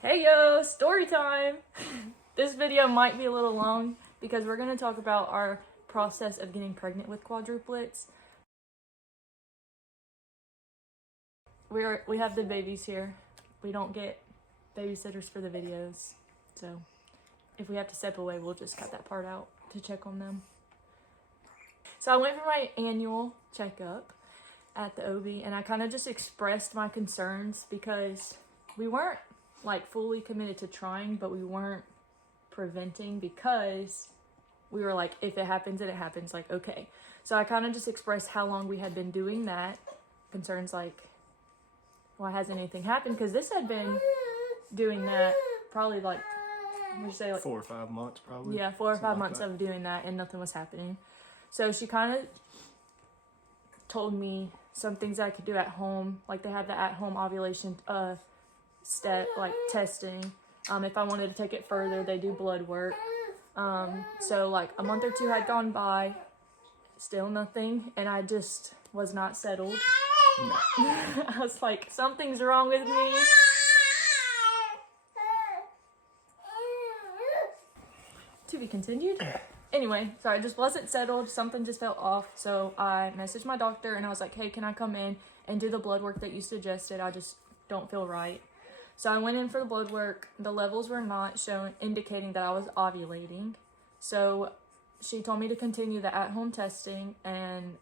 Hey yo, story time! This video might be a little long because we're going to talk about our process of getting pregnant with quadruplets. We have the babies here. We don't get babysitters for the videos, so if we have to step away, we'll just cut that part out to check on them. So I went for my annual checkup at the OB, and I kind of just expressed my concerns because we weren't like fully committed to trying, but we weren't preventing because we were like, if it happens, then it happens, like, okay. So I kind of just expressed how long we had been doing that. Concerns like, why hasn't anything happened? Because this had been doing that probably like, would you say like 4 or 5 months probably? Yeah, 4 or 5 like months that. of doing that and nothing was happening. So she kind of told me some things I could do at home. Like they have the at-home ovulation step, like testing. If I wanted to take it further, they do blood work. So like a month or two had gone by, still nothing, and I just was not settled. No. I was like, something's wrong with me. To be continued. Anyway, so I just wasn't settled. Something just felt off. So I messaged my doctor and I was like, hey, can I come in and do the blood work that you suggested? I just don't feel right. So I went in for the blood work. The levels were not showing, indicating that I was ovulating. So she told me to continue the at-home testing, and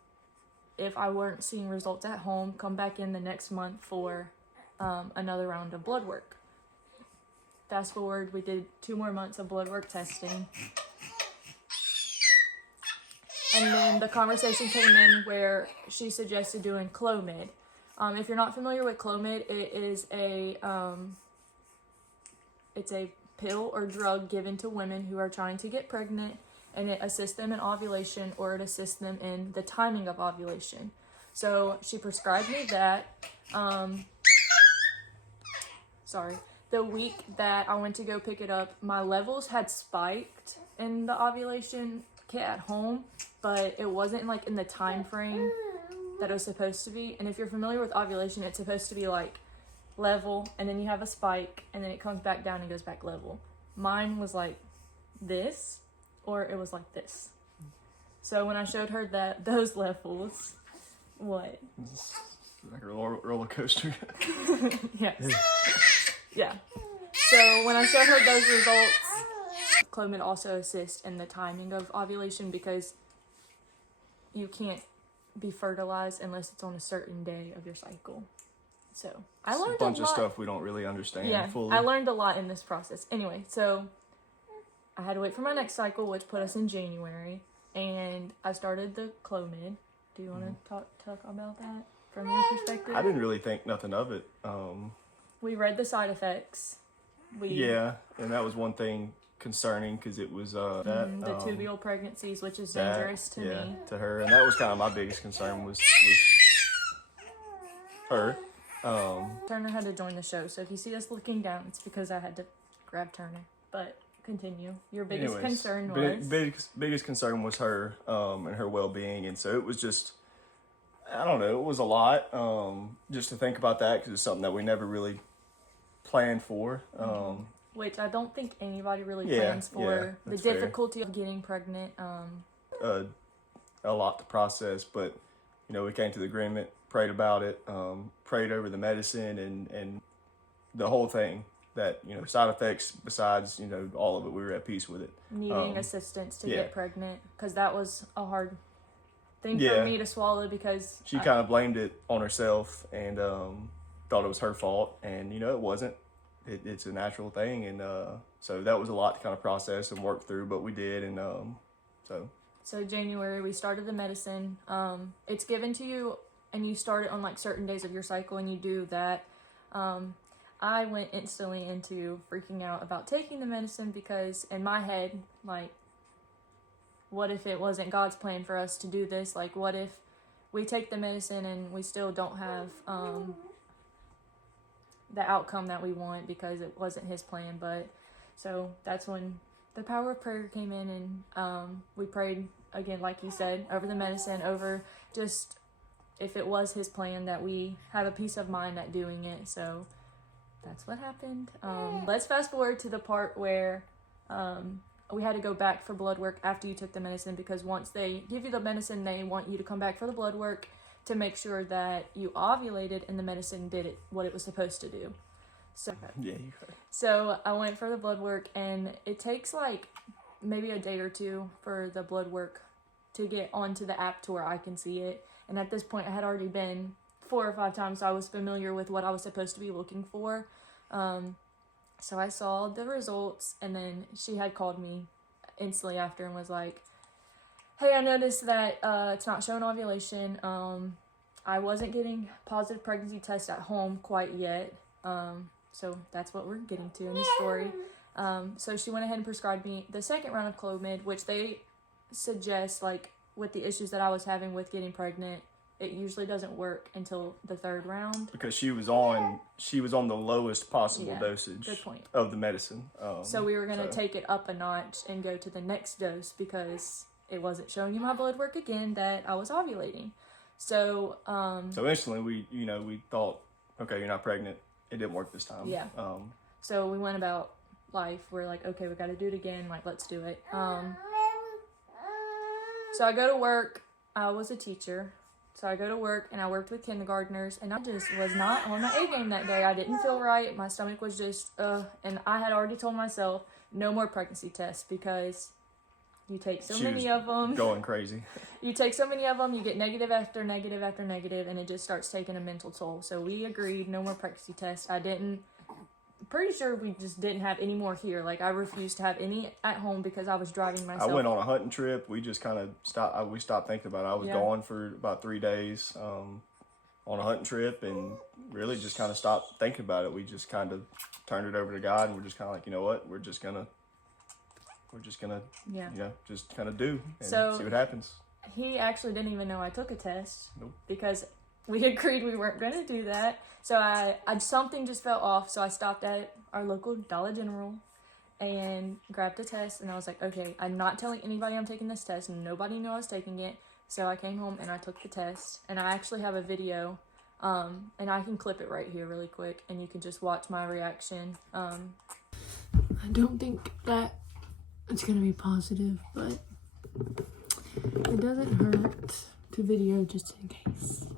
if I weren't seeing results at home, come back in the next month for another round of blood work. Fast forward, we did 2 more months of blood work testing. And then the conversation came in where she suggested doing Clomid. If you're not familiar with Clomid, it is it's a pill or drug given to women who are trying to get pregnant, and it assists them in ovulation, or it assists them in the timing of ovulation. So she prescribed me that. The week that I went to go pick it up, my levels had spiked in the ovulation kit at home, but it wasn't like in the time frame that it was supposed to be. And if you're familiar with ovulation, it's supposed to be like level, and then you have a spike, and then it comes back down and goes back level. Mine was like this, or it was like this. So when I showed her that those levels, what? It's like a roller coaster. Yes. Yeah. So when I showed her those results, Clomid also assists in the timing of ovulation because you can't be fertilized unless it's on a certain day of your cycle. So I learned a bunch a of lot. stuff we don't really understand fully. I learned a lot in this process. Anyway, so I had to wait for my next cycle, which put us in January, and I started the Clomid. Do you want to talk about that from your perspective? I didn't really think nothing of it. We read the side effects. Yeah, and that was one thing concerning because it was the tubal pregnancies, which is dangerous to me. To her, and that was kind of my biggest concern was her. Turner had to join the show, so if you see us looking down, it's because I had to grab Turner. But continue. Your biggest concern was? Biggest concern was her and her well-being, and so it was just, I don't know, it was a lot just to think about that because it's something that we never really planned for. Which I don't think anybody really plans for. The difficulty of getting pregnant. A lot to process, but we came to the agreement, prayed about it, prayed over the medicine and the whole thing. That side effects besides all of it, we were at peace with it. Needing assistance to get pregnant, because that was a hard thing for me to swallow because she kind of blamed it on herself and thought it was her fault, and it wasn't. It's a natural thing, and so that was a lot to kind of process and work through, but we did, and So January, we started the medicine. It's given to you, and you start it on like certain days of your cycle, and you do that. I went instantly into freaking out about taking the medicine because in my head, like, what if it wasn't God's plan for us to do this? Like, what if we take the medicine and we still don't have the outcome that we want because it wasn't his plan? But so that's when the power of prayer came in, and we prayed again, like you said, over the medicine, over just if it was his plan, that we have a peace of mind at doing it. So that's what happened. Let's fast forward to the part where we had to go back for blood work after you took the medicine, because once they give you the medicine, they want you to come back for the blood work to make sure that you ovulated and the medicine did what it was supposed to do. So, Yeah, you could. So I went for the blood work, and it takes like maybe a day or two for the blood work to get onto the app to where I can see it. And at this point, I had already been 4 or 5 times, so I was familiar with what I was supposed to be looking for. So I saw the results, and then she had called me instantly after and was like, hey, I noticed that it's not showing ovulation. I wasn't getting positive pregnancy tests at home quite yet. So that's what we're getting to in this story. So she went ahead and prescribed me the second round of Clomid, which they suggest, like, with the issues that I was having with getting pregnant, it usually doesn't work until the 3rd round. Because she was on the lowest possible dosage of the medicine. So we were going to take it up a notch and go to the next dose, because it wasn't showing you my blood work again that I was ovulating. So so instantly we thought, okay, you're not pregnant. It didn't work this time. Yeah. So we went about life. We're like, okay, we got to do it again. Like, let's do it. So I go to work. I was a teacher. So I go to work, and I worked with kindergartners, and I just was not on my A game that day. I didn't feel right. My stomach was just, and I had already told myself no more pregnancy tests, because you take so many of them. Going crazy. You take so many of them, you get negative after negative after negative, and it just starts taking a mental toll. So we agreed, no more pregnancy tests. Pretty sure we just didn't have any more here. Like, I refused to have any at home because I was driving myself. I went on a hunting trip. We just kind of stopped. We stopped thinking about it. I was gone for about 3 days on a hunting trip, and really just kind of stopped thinking about it. We just kind of turned it over to God, and we're just kind of like, you know what? We're just gonna just kind of do and see what happens. He actually didn't even know I took a test. Nope. Because we agreed we weren't going to do that. So I something just fell off. So I stopped at our local Dollar General and grabbed a test. And I was like, okay, I'm not telling anybody I'm taking this test. Nobody knew I was taking it. So I came home and I took the test. And I actually have a video. And I can clip it right here really quick. And you can just watch my reaction. I don't think that it's going to be positive, but it doesn't hurt to video just in case.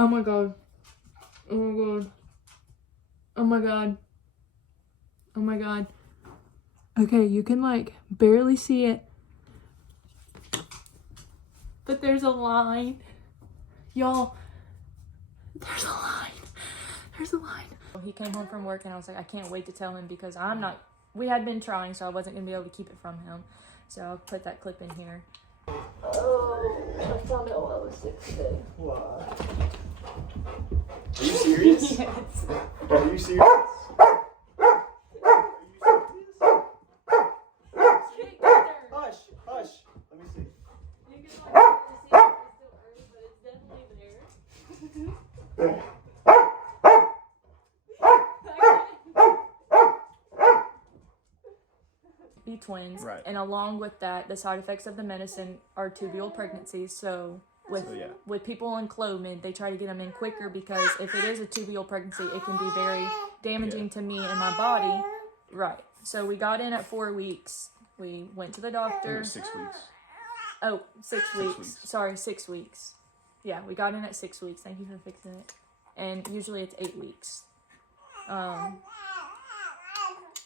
Oh my god. Oh my god. Oh my god. Oh my god. Okay, you can like barely see it. But there's a line. Y'all, there's a line. There's a line. He came home from work and I was like, I can't wait to tell him, because we had been trying, so I wasn't going to be able to keep it from him. So I'll put that clip in here. Oh, I found out I was sick today. Why? Are you serious? Yes. Are you serious? Hush, hush. Let me see. You can see it's still early, but it's definitely there. Be twins, right? And along with that, the side effects of the medicine are tubal pregnancies. So with people on Clomid, they try to get them in quicker, because if it is a tubal pregnancy, it can be very damaging to me and my body. Right. So we got in at 4 weeks. We went to the doctor. 6 weeks. Oh, 6 weeks. Sorry, 6 weeks. Yeah, we got in at 6 weeks. Thank you for fixing it. And usually it's 8 weeks.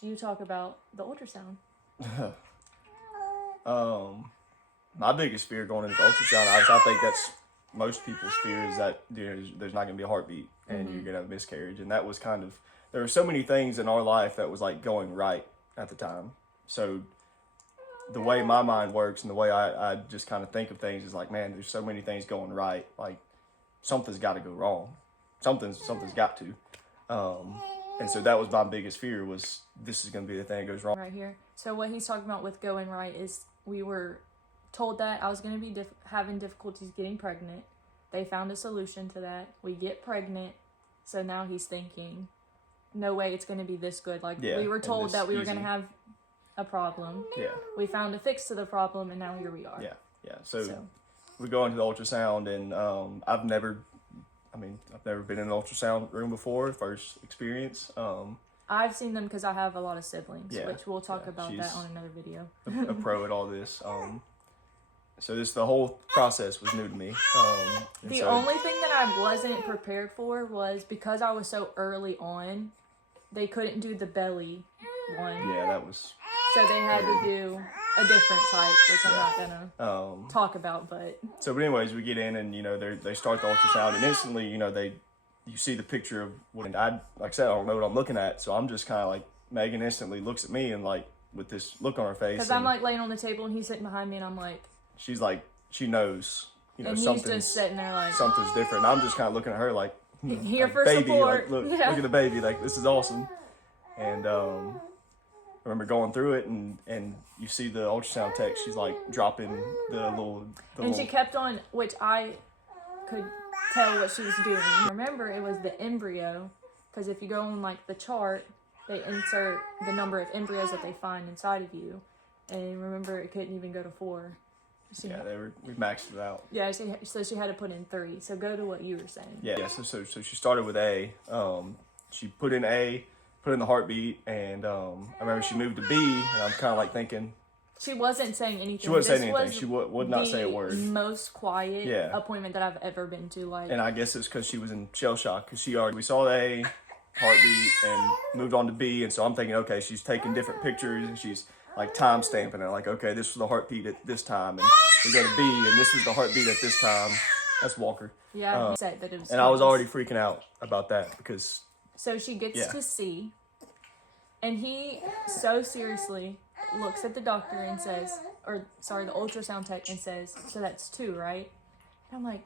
You talk about the ultrasound. My biggest fear going into the ultrasound, I think that's most people's fear, is that there's not going to be a heartbeat and you're going to have a miscarriage. And that was there were so many things in our life that was like going right at the time. So the way my mind works and the way I just kind of think of things is like, man, there's so many things going right. Like, something's got to go wrong. Something's got to. And so that was my biggest fear, was this is going to be the thing that goes wrong. Right here. So what he's talking about with going right is, we were told that I was going to be having difficulties getting pregnant. They found a solution to that. We get pregnant. So now he's thinking, no way it's going to be this good. Like, we were told that we were going to have a problem. Yeah. We found a fix to the problem, and now here we are. Yeah. Yeah. So we go into the ultrasound, and I've never been in an ultrasound room before. First experience. I've seen them because I have a lot of siblings, Yeah, which we'll talk about she's that on another video. a pro at all this. So the whole process was new to me. The only thing that I wasn't prepared for was because I was so early on, they couldn't do the belly one. Yeah, that was. So they had to do a different type, which I'm not gonna talk about. But anyways, we get in and they start the ultrasound, and instantly you see the picture of what, and like I said, I don't know what I'm looking at, so I'm just kind of like, Megan instantly looks at me and like with this look on her face, because I'm like laying on the table and he's sitting behind me, and I'm like, she's like, she knows, and he's just sitting there like something's different. And I'm just kind of looking at her like, here like, for baby, support. like, look at the baby, like this is awesome. And I remember going through it, and you see the ultrasound tech, she's like dropping the she kept on, which I could tell what she was doing. Remember, it was the embryo, because if you go on like the chart, they insert the number of embryos that they find inside of you, and remember, it couldn't even go to 4. We maxed it out. Yeah, so she had to put in 3. So go to what you were saying. Yeah. So she started with A. She put in A, put in the heartbeat, and I remember she moved to B, and I'm kind of like thinking. She wasn't saying anything. She wasn't saying anything. She would not say a word. Most quiet appointment that I've ever been to. Like, and I guess it's because she was in shell shock, because we saw the A, heartbeat, and moved on to B, and so I'm thinking, okay, she's taking different pictures, and she's like time stamping it, like, okay, this was the heartbeat at this time, and we go to B, and this was the heartbeat at this time. That's Walker. Yeah, he said that it was. And I was already freaking out about that because. So she gets to C, and he so seriously looks at the doctor and says, the ultrasound tech, and says, so that's 2, right? And I'm like,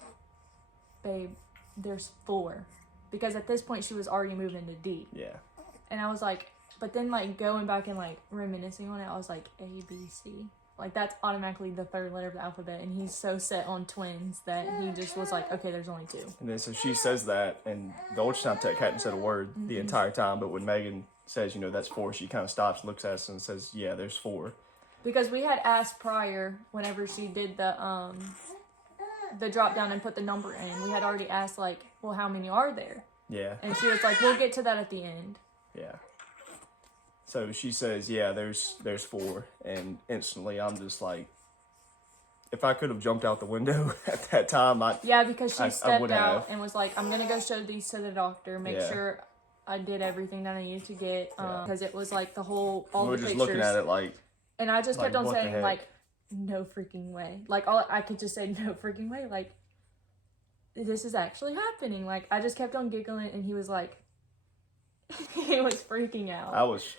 babe, there's 4. Because at this point she was already moving to D. Yeah. And I was like, but then like going back and like reminiscing on it, I was like, A, B, C. Like that's automatically the 3rd letter of the alphabet. And he's so set on twins that he just was like, okay, there's only 2. And then so she says that, and the ultrasound tech hadn't said a word the entire time, but when Megan says, that's 4, she kind of stops, looks at us, and says, yeah, there's 4. Because we had asked prior, whenever she did the drop down and put the number in, we had already asked like, well, how many are there? Yeah. And she was like, we'll get to that at the end. Yeah. So she says, yeah, there's 4, and instantly I'm just like, if I could have jumped out the window at that time, because she stepped out and was like, I'm gonna go show these to the doctor, make sure I did everything that I needed to get, because it was like all the pictures. We were just looking at it like, and I just kept on saying like, no freaking way. Like I could just say no freaking way. Like this is actually happening. Like I just kept on giggling, and he was like, he was freaking out.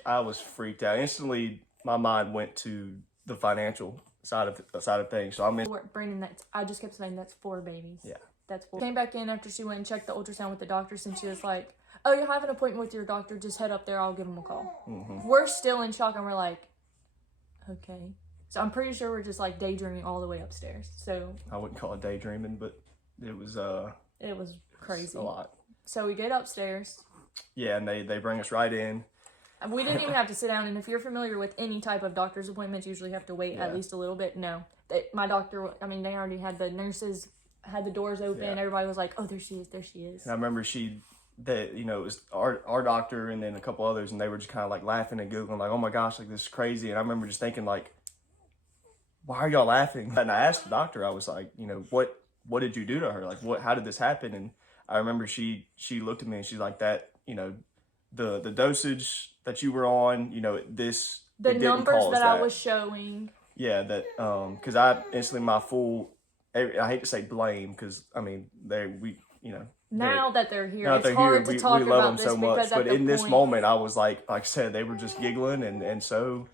I was freaked out instantly. My mind went to the financial side of things. So I'm in. Brandon, I just kept saying that's 4 babies. Yeah, that's 4. Came back in after she went and checked the ultrasound with the doctors, and she was like, "Oh, you'll have an appointment with your doctor. Just head up there. I'll give him a call." Mm-hmm. We're still in shock, and we're like, "Okay." So I'm pretty sure we're just like daydreaming all the way upstairs. So I wouldn't call it daydreaming, but it was crazy. A lot. So we get upstairs. Yeah, and they bring us right in. We didn't even have to sit down. And if you're familiar with any type of doctor's appointments, you usually have to wait at least a little bit. No, my doctor. I mean, they already had the nurses had the doors open. Yeah. Everybody was like, "Oh, there she is, there she is." And I remember it was our doctor and then a couple others, and they were just kind of like laughing and giggling, like, "Oh my gosh, like this is crazy." And I remember just thinking like, why are y'all laughing? And I asked the doctor, I was like, what did you do to her? Like, how did this happen? And I remember she looked at me and she's like, that, the dosage that you were on, the numbers that I was showing. Yeah, that, cause I instantly I hate to say blame, cause I mean, now that they're here, it's hard to talk about this so much, but in this moment, I was like I said, they were just giggling and so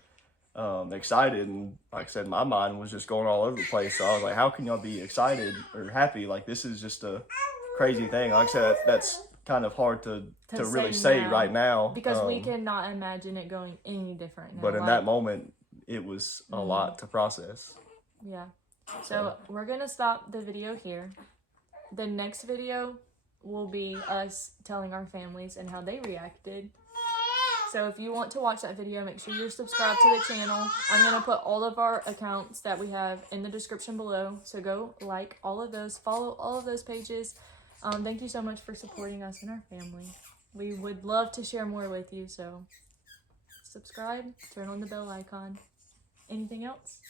excited, and like I said, my mind was just going all over the place. So I was like, how can y'all be excited or happy? Like this is just a crazy thing. Like I said, that's kind of hard to really say right now because we cannot imagine it going any different now. But in that moment, it was a lot to process. Yeah. So we're gonna stop the video here. The next video will be us telling our families and how they reacted. So if you want to watch that video, make sure you're subscribed to the channel. I'm going to put all of our accounts that we have in the description below. So go like all of those, follow all of those pages. Thank you so much for supporting us and our family. We would love to share more with you. So subscribe, turn on the bell icon. Anything else?